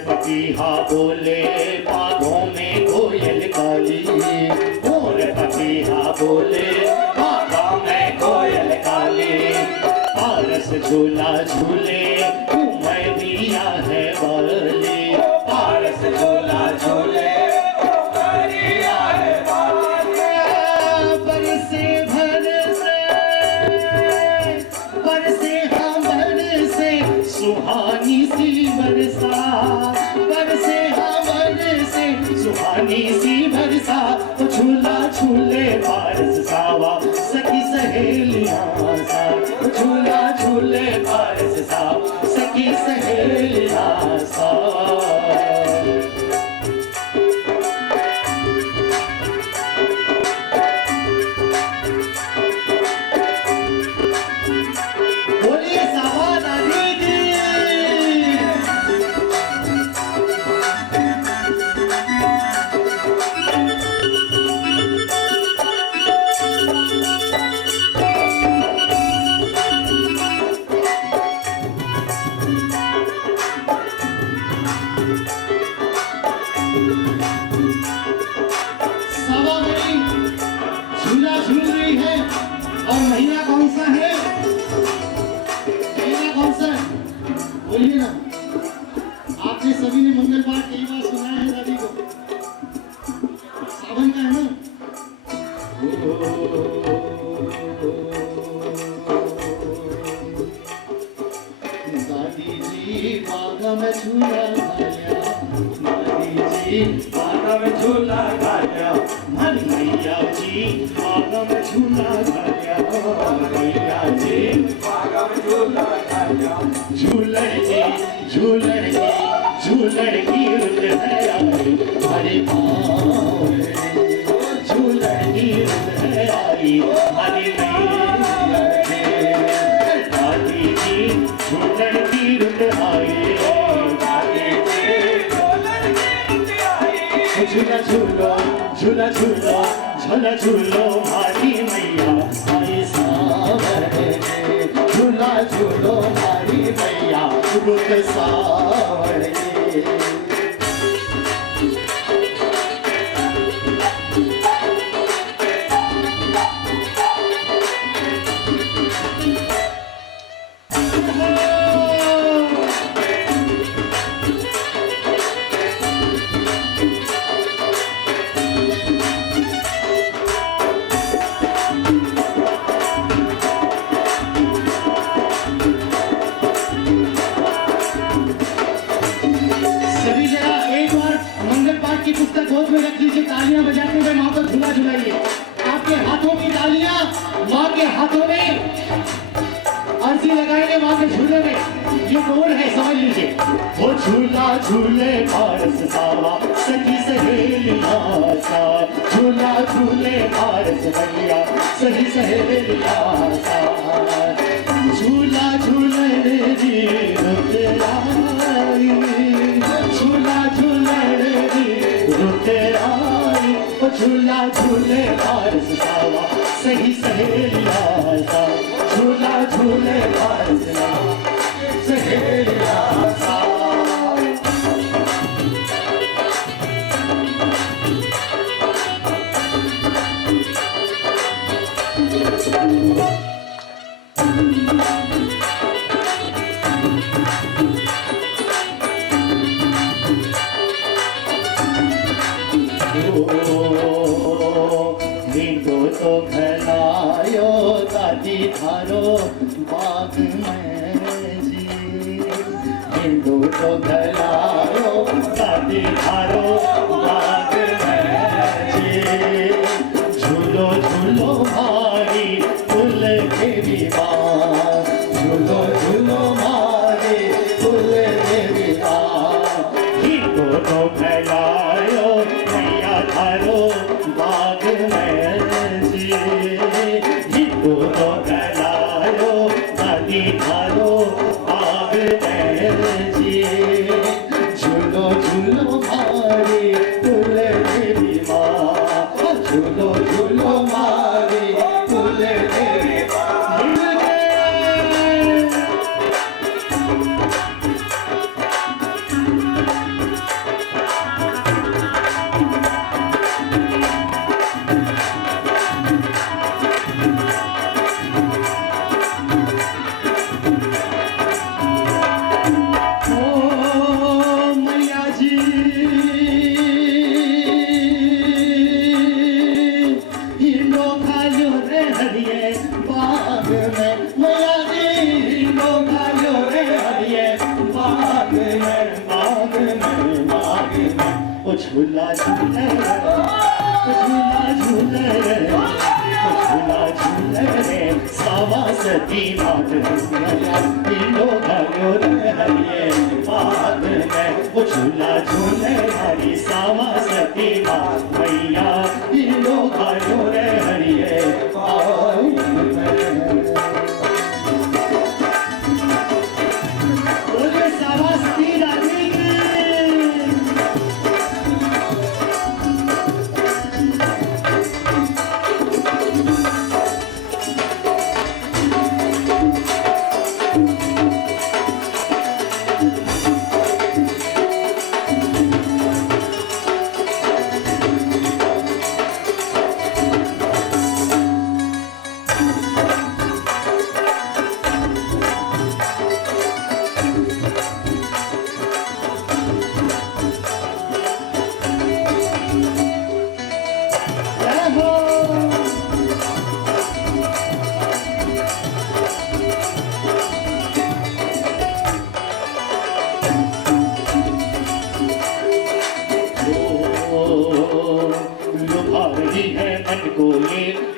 पपीहा बोले बागों में कोयल काली मोर पपीहा बोले बागों में कोयल काली पारस झूला झूले मैं दिया है वाली पारस झूला झूले दिया है वाली बरसे बरसे हम बरसे सुहानी सी बरसा बरसे हमन से सुहानी सी बरसा झूला झूले पारस सावा सखी सहेलियां सा झूला झूले पारस सावा सखी सहेलियां सा और महीना कौन सा है महीना कौन सा बोलिए ना आपने सभी ने मंगल पाठ कई बार सुनाया है दादी को सावन का है ना दादी जी बागा में झूला गाया दादी जी बागा में झूला गाया मन मैया जी बागा में झूला गाया मैया जी बागा में झूला गाया झूलड़ की रुत है आई हरे पाँव झूलड़ की रुत है आई हरे दादी जी झूलड़ की रुत आई झूला झूलो झूला झूलो झूला झूलो मारी मैया आई सावर झूला झूलो मारी मैया रुत सावर तालियां बजाते हुए माँ को झूला झुलाइए। आपके हाथों की तालियां माँ के हाथों में अर्जी लगाएंगे माँ के झूले में। ये कौन है समझ लीजिए। वो झूला झूले पारस सावा सखी सहेलियां सा, झूला झूले पारस भैया सही सहेलियां सा, झूला झूले री रुत आई, झूला झूले री रुत आई, वो झूला झूले पारस सावा सही सहेलियां सा, झूला झूले पारस सहेलियां सा। तो खलायो दादी थारो बाग में जी, हिंदू तो खलायो दादी थारो बाग में जी, झूलो झूलो भारी फूल देवी माँ, झूलो झूलो मारी फूल देवी माँ, हिंदू तो खलायो मैया थारो बाग में तो गलायो दादी थारो बाग में जी, झूलो झूलो मारी फूल देवी माँ, झूलो झूलो मारी फूल देवी माँ। झूला झूले झूला झूले झूला झूले सावा सती मात तीनों भाग्यों हरिये बाग में, वो झूला झूले हरी सावा सती मात मैया तीनों भाग्यों हरिये बाग में। बोले सावा सती रानी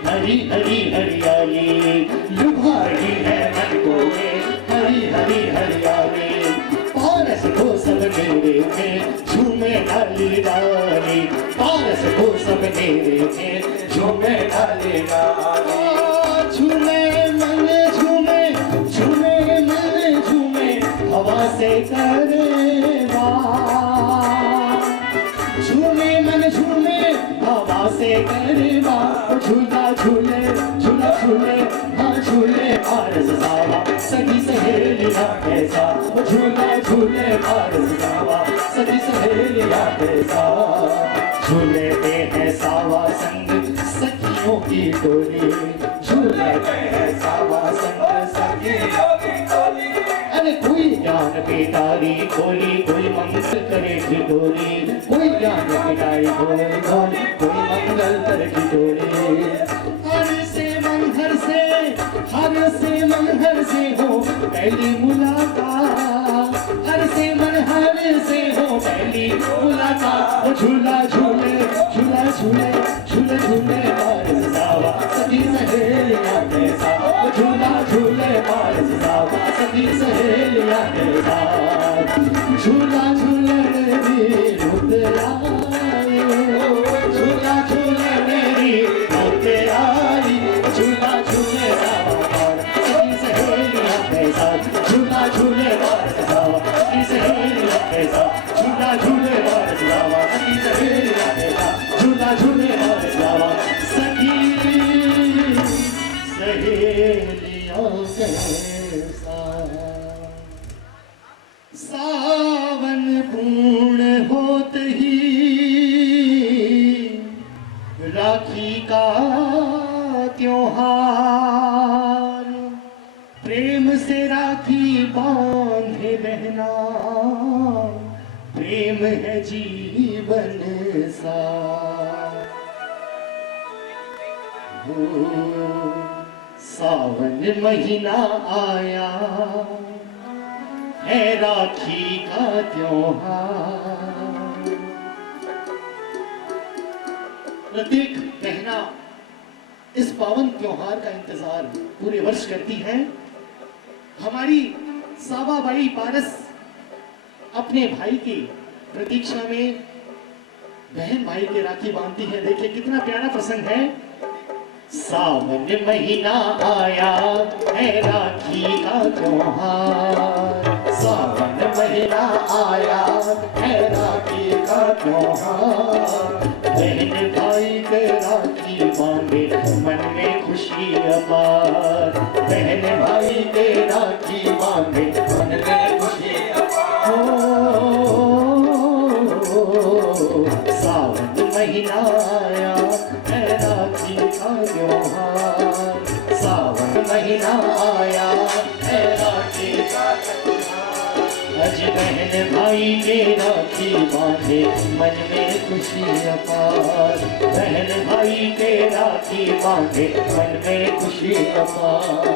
हरी हरी हरियाली, लुभा रही है मन को ये हरी हरी हरियाली, पारस को सब मेरे में झूमे डाली डाली, पारस को सब मेरे में झूमे डाली डाली, झूमे मन झूमे झूमे मन झूमे हवा से करे वाह, झूमे मन झूमे हवा से करे वाह, झूला झूले झूला झूले हाँ झूले पारस सावा सखी सहेलियां कैसा, झूला झूले पारस सावा सखी सहेलियां कैसा, झूले पे है सावा संग सखियों की टोली, झूले पे है सावा संग सखियों की टोली, अरे कोई ज्ञान पिटारी खोली कोई मंगल करे ठिठोली, कोई ज्ञान पिटारी खोली खोली कोई मंगल करे ठिठोली, हर से मन हर से हो पहली मुलाकात, हर से मन हर से हो पहली मुलाकात, झूला झूले झूला झूले सहेलियां के साथ झूला झूलने दी रुत आई, झूला झूलने दी रुत आई, झूला झूले रावण सखी सहेलियां के साथ झूला झूले रावण सखी सहेलियां के साथ झूला झूले रावण सखी सहेलियां के साथ झूला झूले रावण सखी सहेलियों के साथ। सावन पूर्ण होते ही राखी का त्योहार, प्रेम से राखी बांधे बहना, प्रेम है जीवन सार। सावन महीना आया है राखी का त्योहार। प्रत्येक बहना इस पावन त्योहार का इंतजार पूरे वर्ष करती है। हमारी सावाबाई पारस अपने भाई की प्रतीक्षा में बहन भाई के राखी बांधती है। देखिए कितना प्यारा प्रसंग है। सावन महीना आया है राखी का त्योहार, सावन महीना आया है राखी का त्योहार। बहन भाई के राखी बांधे मन में खुशी अपार, बहन भाई के राखी बांधे मन में खुशी अपार। सावन महीना आया है राखी का त्योहार, सावन महीना आया है राखी का त्योहार। आज बहन भाई के राखी बांधे मन में खुशी अपार, बहन भाई के राखी बांधे मन में खुशी अपार।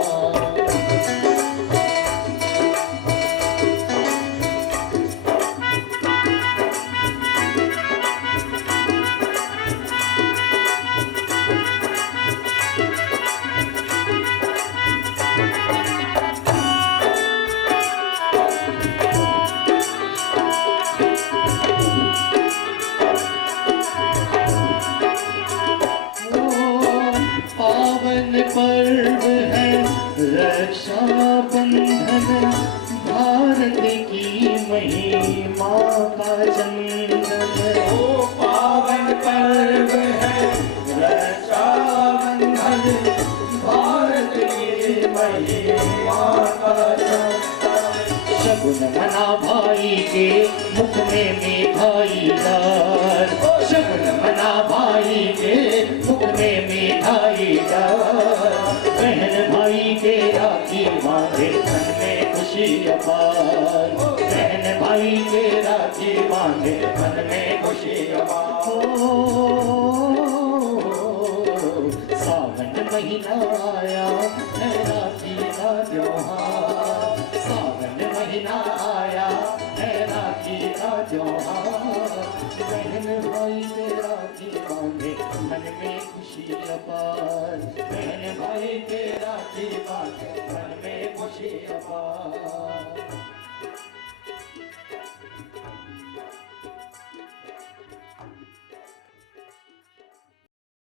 पर्व है रक्षाबंधन, भारत की महिमा का चंदन। ओ पावन पर्व है रक्षाबंधन, भारत की महिमा का चंदन। शगुन मना भाई के मुख में मिठाई डाल, शगुन मना भाई के मुख में मिठाई डाल। बहन भाई के राखी बांधे मन में खुशी अपार, बहन भाई के राखी बांधे मन में खुशी अपार। सावन महीना आया है राखी का त्योहार, सावन महीना आया है राखी का त्योहार। बहन भाई के राखी बांधे मन में खुशी अपार, बहन भाई के राखी बांधे मन में खुशी अपार।